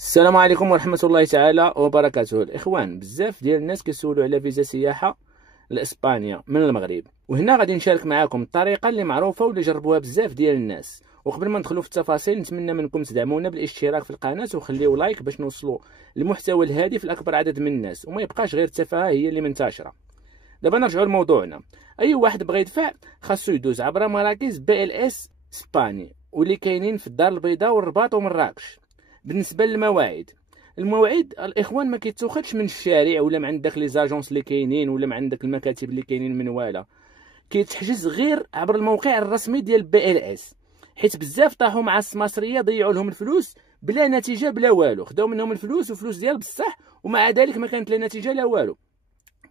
السلام عليكم ورحمة الله تعالى وبركاته. الإخوان، بزاف ديال الناس كيسولوا على فيزا سياحة لإسبانيا من المغرب، وهنا غادي نشارك معكم الطريقة اللي معروفة واللي جربوها بزاف ديال الناس. وقبل ما ندخلوا في التفاصيل، نتمنى منكم تدعمونا بالاشتراك في القناة وخليو لايك باش نوصلوا المحتوى الهادف لأكبر عدد من الناس، وما يبقاش غير التفاهة هي اللي منتشرة. دابا نرجعوا لموضوعنا. أي واحد بغى يدفع خاصو يدوز عبر مراكز BLS اسباني واللي كاينين في الدار البيضاء والرباط ومراكش. بالنسبه للمواعيد، الاخوان ما كيتوخدش من الشارع ولا من عندك لي زاجونس اللي كاينين ولا من عندك المكاتب اللي كاينين من والا، كيتحجز غير عبر الموقع الرسمي ديال BLS، حيت بزاف طاحوا مع السماسريه ضيعوا لهم الفلوس بلا نتيجه بلا والو، خداو منهم الفلوس وفلوس ديال بصح، ومع ذلك ما كانت لا نتيجه لا والو،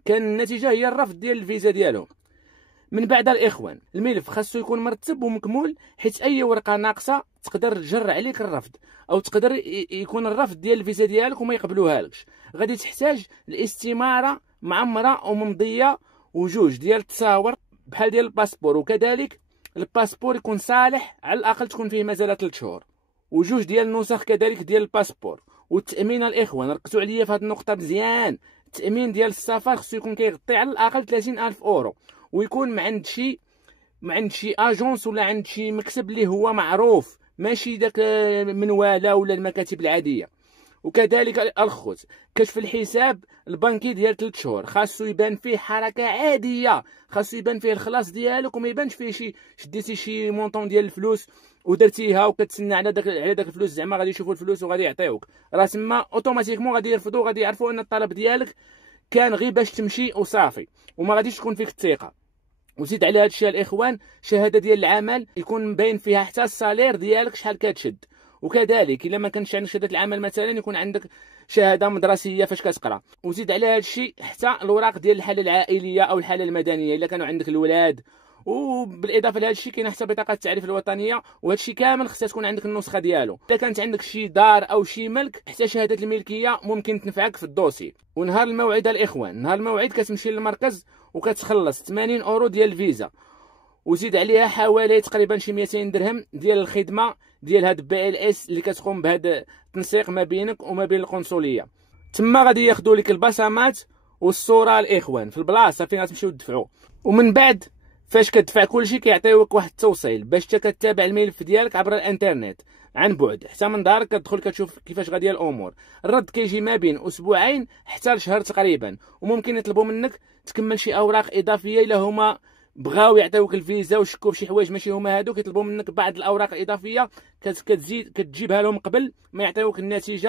كان النتيجه هي الرفض ديال الفيزا ديالهم. من بعد الاخوان، الملف خاصو يكون مرتب ومكمول، حيت اي ورقه ناقصه تقدر تجر عليك الرفض، او تقدر يكون الرفض ديال الفيزا ديالك وما يقبلوهالكش. غادي تحتاج الاستماره معمره وممضيه، وجوج ديال التصاور بحال ديال الباسبور، وكذلك الباسبور يكون صالح على الاقل تكون فيه مازال 3 شهور، وجوج ديال النسخ كذلك ديال الباسبور. والتامين الاخوان، ركزوا عليا في هذه النقطه مزيان، التامين ديال السفر خصو يكون كيغطي على الاقل 30,000 اورو، ويكون ما عند شي اجونس ولا عند شي مكتب اللي هو معروف، ماشي داك منواله ولا المكاتب العاديه. وكذلك الخوت، كشف الحساب البنكي ديال 3 شهور خاصو يبان فيه حركه عاديه، خاصو يبان فيه الخلاص ديالك، وما يبانش فيه شديتي شي مونطون ديال الفلوس ودرتيها وكتسنى على داك الفلوس، زعما غادي يشوفوا الفلوس وغادي يعطيوك، راه تما اوتوماتيكمون غادي يرفضوا، غادي يعرفوا ان الطلب ديالك كان غير باش تمشي وصافي، وما غاديش تكون فيك الثقه. وزيد على هذا الشيء الاخوان، شهاده ديال العمل يكون مبين فيها حتى الصالير ديالك شحال كتشد، وكذلك الا ما كانش عندك شهاده العمل مثلا يكون عندك شهاده مدرسيه فاش كتقرا. وزيد على هذا الشيء حتى الاوراق ديال الحاله العائليه او الحاله المدنيه الا كانوا عندك الولاد. وبالاضافه لهذا الشيء كاين حتى بطاقه التعريف الوطنيه، وهذا الشيء كامل خصها تكون عندك النسخه ديالو. اذا كانت عندك شي دار او شي ملك، حتى شهاده الملكيه ممكن تنفعك في الدوسي. ونهار الموعد الاخوان، نهار الموعد كتمشي للمركز وكتخلص 80 اورو ديال الفيزا، وزيد عليها حوالي تقريبا شي 200 درهم ديال الخدمه ديال هاد BLS اللي كتقوم بهذا التنسيق ما بينك وما بين القنصليه. تما غادي ياخذوا لك البصمات والصوره الاخوان في البلاصه فين غتمشيو تدفعوا، ومن بعد فاش كتدفع كلشي كيعطيوك واحد التوصيل باش حتى كتابع الملف ديالك عبر الانترنت عن بعد، حتى من دارك كتدخل كتشوف كيفاش غاديه الامور. الرد كيجي ما بين اسبوعين حتى لشهر تقريبا، وممكن يطلبوا منك تكمل شي اوراق اضافيه الا هما بغاو يعطيوك الفيزا وشكوا فشي حوايج ماشي هما هادوك، يطلبوا منك بعض الاوراق الاضافيه كتجيبها لهم قبل ما يعطيوك النتيجه.